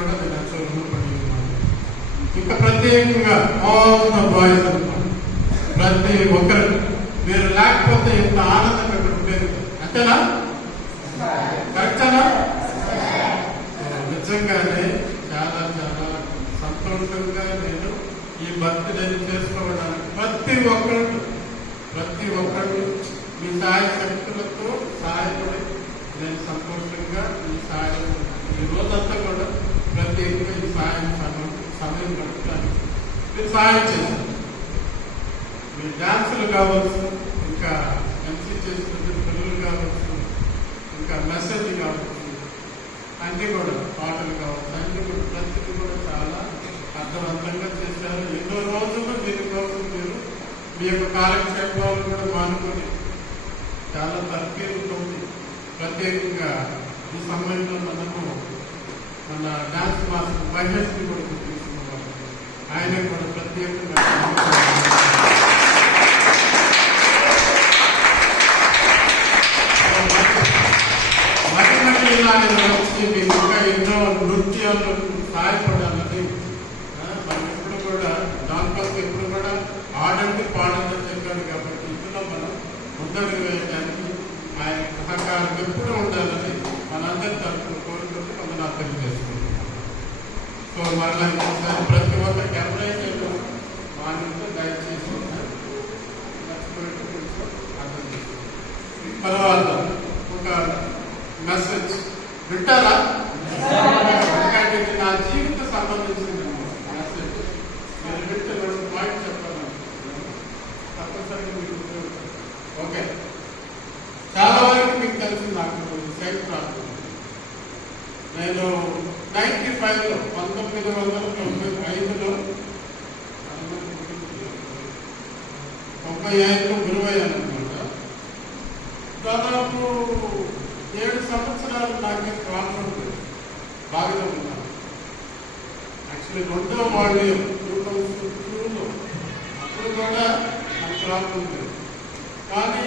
కూడా నేను ఎంతో రుణపడి ఉన్నాను. ఇంకా ప్రత్యేకంగా ఆల్ ద బాయ్స్ అనమాట, ప్రతి ఒక్కరు మీరు లేకపోతే ఎంత ఆనందంగా ఇక్కడ ఉండేది. అంతేనా? కరెక్టేనా? నిజంగానే చాలా చాలా సంతోషంగా నేను ఈ బర్త్డే చేసుకోవడానికి ప్రతి ఒక్కరు మీ సాయ శక్తులతో సహాయపడి నేను సంతోషంగా ఈ రోజంతా కూడా ప్రత్యేకంగా ఈ సమయం గడపడానికి మీరు సహాయం చేశారు. మీ డాన్సులు కావచ్చు, ఇంకా ఎంసీ చేస్తున్న పిల్లలు కావచ్చు, ఇంకా మెసేజ్ కావచ్చు, అన్నీ కూడా పాటలు కావచ్చు, అన్నీ కూడా ప్రతిదీ కూడా చాలా అర్థవంతంగా చేశారు. ఎన్నో రోజులు దీనికోసం మీరు మీ యొక్క కాలక్షేపాలను కూడా మానుకొని చాలా తరఫీలతోటి ప్రత్యేకంగా ఈ సమయంలో మన డాన్స్ మాస్టర్ మహేష్ని కూడా గుర్తించుకున్నాం. ఆయన కూడా ప్రత్యేకంగా మళ్ళీ ఇలాంటి వచ్చి మీకు ఇంకా ఎన్నో నృత్యాలు సహాయపడాలని మనం ఎప్పుడు కూడా దానికోసం ఎప్పుడు కూడా ఆడండి పాడండి చెప్పాడు. కాబట్టి ఇందులో మనం ముందడుగు వేయడానికి ఆయన సహకారం ఎప్పుడూ ఉండాలని మనందరి తరఫున కోరుకుంటూ మనం తెలియజేసుకుంటున్నాం. సో మళ్ళీ ఇంకోసారి ప్రతి ఒక్కరికి ఎవరైతే వారితో దయచేసి అర్థం చేసుకోండి. తర్వాత ఒక మెసేజ్ వింటారా? నా జీవితం సంబంధించిన మెసేజ్ మీరు వింటే 2 పాయింట్ చెప్పాలి. తప్పనిసరిగా మీకు ఓకే. చాలా వరకు మీకు తెలిసి నాకు సైట్ ప్రాబ్లం. నేను 95లో 1995లో 95లో గురువయ్యాను అనమాట. దాదాపు 7 సంవత్సరాలు నాకే ప్రాబ్లం ఉంది. బాగానే ఉన్నాను. యాక్చువల్లీ 2వ వాల్యూమ్ 2002లో అప్పుడు కూడా నాకు ప్రాబ్లం లేదు. కానీ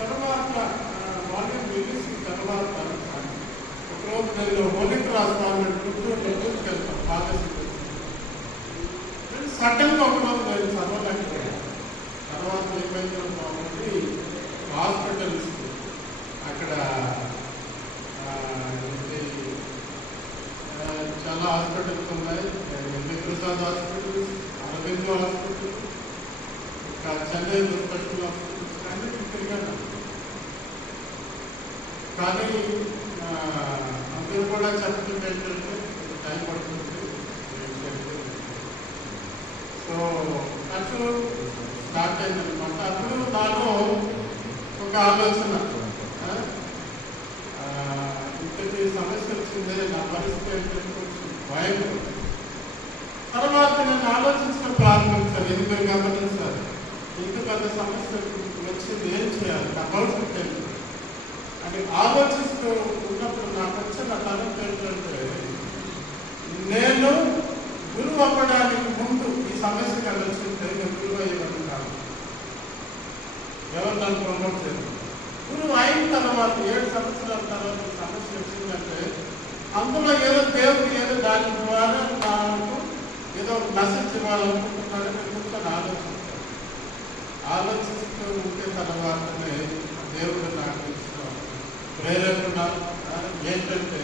తర్వాత వాల్యూమ్ రిలీజ్ తర్వాత ఒకరోజు నేను హోలీకి రాస్తాను గుంటూరుకెళ్తాను. సడన్గా ఒకరోజు నేను చదవలేకపోయాను. తర్వాత ఏమైందో కాబట్టి హాస్పిటల్స్ అక్కడ చాలా హాస్పిటల్స్ ఉన్నాయి. ప్రసాద్ హాస్పిటల్, అరవిందో హాస్పిటల్, ఇంకా చెన్నై స్పెషల్ హాస్పిటల్స్ అన్ని తిరిగాను. కానీ అందరూ కూడా చెప్తుంది ఏంటంటే టైం పడుతుంది. సో అప్పుడు స్టార్ట్ అయిందనమాట. అప్పుడు నాలో ఒక ఆలోచన, ఇంతటి సమస్య వచ్చిందే, నా పరిస్థితి ఏంటంటే కొంచెం భయం. తర్వాత నేను ఆలోచించిన ప్రారంభించాను. ఇది మీరు గమనించాలి. ఇంత పెద్ద సమస్య వచ్చింది, ఏం చేయాలి, నా భవిష్యత్తు ఏంటి అని ఆలోచిస్తూ ఉన్నప్పుడు నాకు వచ్చిన తలంపు ఏంటంటే, నేను గురువు అవ్వడానికి ముందు ఈ సమస్య కలిసింటే నేను గురువు అయ్యేవాడిని కాదు. ఎవరు నన్ను ప్రమోట్ చేయాలి. గురువు అయిన తర్వాత 7 సంవత్సరాల తర్వాత సమస్య వచ్చిందంటే అందులో ఏదో దేవుడు ఏదో దాని ద్వారా నాకు ఏదో మెసేజ్ ఇవ్వాలనుకుంటున్నారని కూర్చొని ఆలోచిస్తూ ఉంటే తర్వాతనే దేవుడు నాకు ఇచ్చిన ప్రేరణ ఏంటంటే,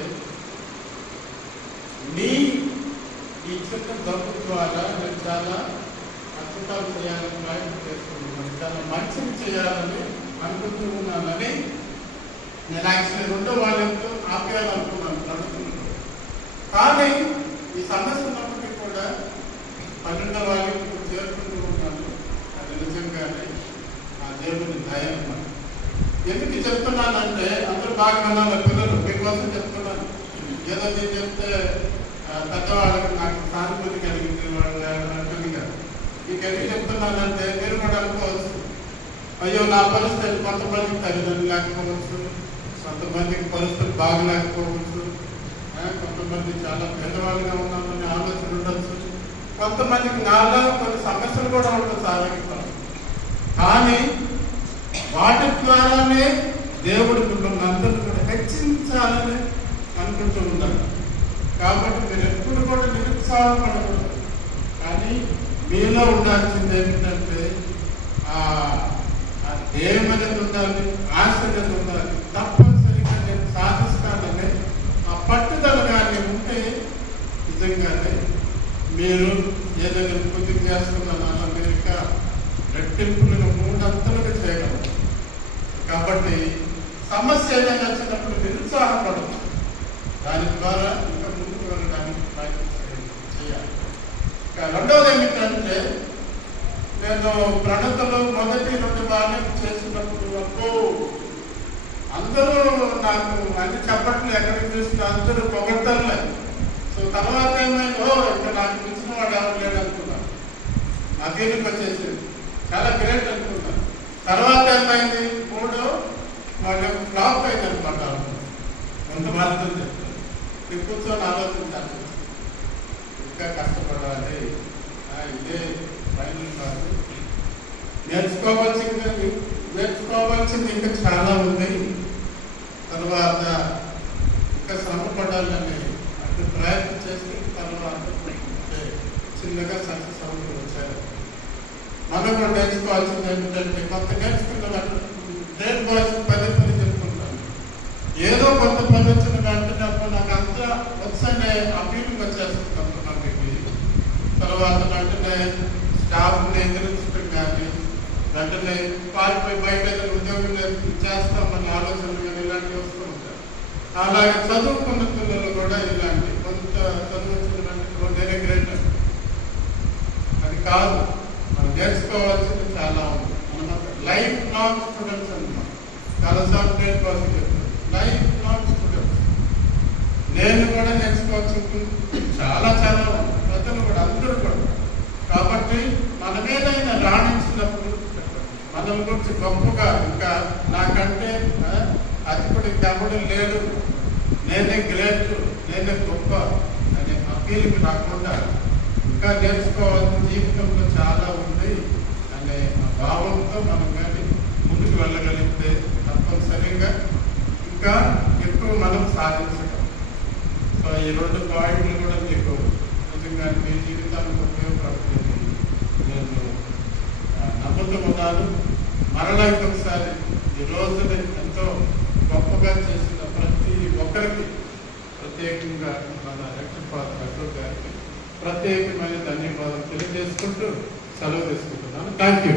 ఈ చిన్న జబ్బు ద్వారా నేను చాలా అద్భుతాలు చేయాలని ప్రయత్నం చేస్తున్నాను, చాలా మంచిని చేయాలని అనుకుంటూ ఉన్నానని నేను యాక్చువల్లీ 2వ వాల్యూమ్తో ఆపేయాలనుకున్నాను నడుపుతున్నాను. కానీ ఈ సమస్య ఉన్నప్పటికీ కూడా 12వ వాల్యూమ్కు చేరుకుంటూ ఉన్నాను. అది నిజంగానే ఆ దేవుని దయ అన్నమాట. ఎందుకు చెప్తున్నానంటే అందరూ బాగా వినాలి. పిల్లలు మీకోసం చెప్తున్నాను. ఏదో నేను చెప్తే పెద్దవాళ్ళకి నాకు సానుభూతి కలిగింది వాళ్ళు అంటుంది కదా. మీకు ఎందుకు చెప్తున్నానంటే మీరు కూడా అనుకోవచ్చు, అయ్యో నా పరిస్థితి కొంతమందికి తల్లిదండ్రులు లేకపోవచ్చు, కొంతమందికి పరిస్థితులు బాగలేకపోవచ్చు, కొంతమంది చాలా పేదవాళ్ళుగా ఉన్నామని ఆలోచన ఉండొచ్చు, కొంతమందికి నాలో కొన్ని సమస్యలు కూడా ఉండొచ్చు ఆరోగ్యం. కానీ వాటి ద్వారానే దేవుడు మిమ్మల్ని అందరూ కూడా హెచ్చించాలని అనుకుంటూ ఉన్నాడు. కాబట్టి మీరు ఎప్పుడు కూడా నిరుత్సాహపడకూడదు. కానీ మీలో ఉండాల్సింది ఏమిటంటే ధ్యేయం అనేది ఉండాలి, ఆశ అనేది ఉండాలి. తప్పనిసరిగా నేను సాధిస్తానని ఆ పట్టుదల కానీ ఉంటే నిజంగానే మీరు ఏదైనా పూర్తి చేస్తున్నానన్న మీరు ఇంకా రెట్టింపులుగా మూడంతలుగా చేయగలరు. కాబట్టి సమస్య ఏదైనా వచ్చినప్పుడు నిరుత్సాహపడదు, దాని ద్వారా ఇంకా ముందుకు వెళ్ళడానికి ప్రయత్నం చేయాలి. ఇంకా రెండవది ఏమిటంటే, నేను ప్రణతలో మొదటి 2 బాగా చేసినప్పుడు అందరూ నాకు అన్ని చప్పట్లు ఎక్కడికి చూసిన అందరూ పొగడతారులే. సో తర్వాత ఏమైందో ఇంకా నాకు మించిన వాడు ఎవరు లేడు అనుకున్నాను. నా ఫీలింగ్ వచ్చేసింది, చాలా గ్రేట్ అనుకున్నాను. తర్వాత ఏమైంది, 3 వాళ్ళు ఫ్లాప్ అయింది అనమాట. కొంతమంది చెప్తారు, నేను కూర్చొని ఆలోచించాను, ఇంకా కష్టపడాలి, ఇదే ఫైనల్ కాదు, నేర్చుకోవాల్సింది ఇంకా చాలా ఉంది. తర్వాత ఇంకా శ్రమ పడాలని అంటే ప్రయత్నం చేస్తే తర్వాత చిన్నగా సక్సెస్ అవుతూ వచ్చారు. మనం కూడా నేర్చుకోవాల్సింది ఏమిటంటే, కొంత నేర్చుకున్న డేట్ బాయ్స్ 10 చెప్పుకుంటాను. ఏదో కొంత పని వచ్చిన వెంటనే నాకు అంతా వచ్చనే ఆ ఫీలింగ్ వచ్చేస్తుంది కొంతమందికి. తర్వాత వెంటనే స్టాఫ్ని ఎదిరించడం కానీ, వెంటనే పారిపోయి బయట ఉద్యోగం చేస్తామని ఆలోచనలు కానీ ఇలాంటివి వస్తూ ఉంటారు. అలాగే చదువుకున్న పిల్లలు కూడా ఇలాంటి కొంత చదువు వచ్చిన నేనే గ్రేట్ అది కాదు. మనం నేర్చుకోవాల్సింది చాలా ఉంది. మనం లైఫ్ లాంగ్ స్టూడెంట్స్ అన్నమాట. చాలాసార్లు గ్రేట్ కోసం చెప్తాను, లైఫ్ లాంగ్ స్టూడెంట్స్. నేను కూడా నేర్చుకోవాల్సింది చాలా ఉంది, ప్రజలు కూడా, అందరూ కూడా. కాబట్టి మనం ఏదైనా రాణించినప్పుడు మనం గురించి గొప్పగా ఇంకా నాకంటే అతికుడు తమ్ముడు లేడు, నేనే గ్రేట్, నేనే గొప్ప అనే ఆ ఫీలింగ్ రాకుండా ఇంకా నేర్చుకోవాల్సిన జీవితంలో చాలా ఉంది అనే ఆ భావంతో మనం కానీ ముందుకు వెళ్ళగలిగితే తప్పనిసరిగా ఇంకా ఎక్కువ మనం సాధించగలం. సో ఈ 2 పాయింట్లు కూడా మీకు నిజంగా మీ జీవితానికి ఉపయోగపడుతుంది నేను నమ్ముతున్నాను. మరలా ఇంకొకసారి ఈ రోజుని ఎంతో గొప్పగా చేసిన ప్రతి ఒక్కరికి ప్రత్యేకంగా మన రెక్టిఫాదర్ అశోక్ గారికి ప్రత్యేకమైన ధన్యవాదాలు తెలియజేసుకుంటూ సెలవు తీసుకుంటున్నాను. Thank you.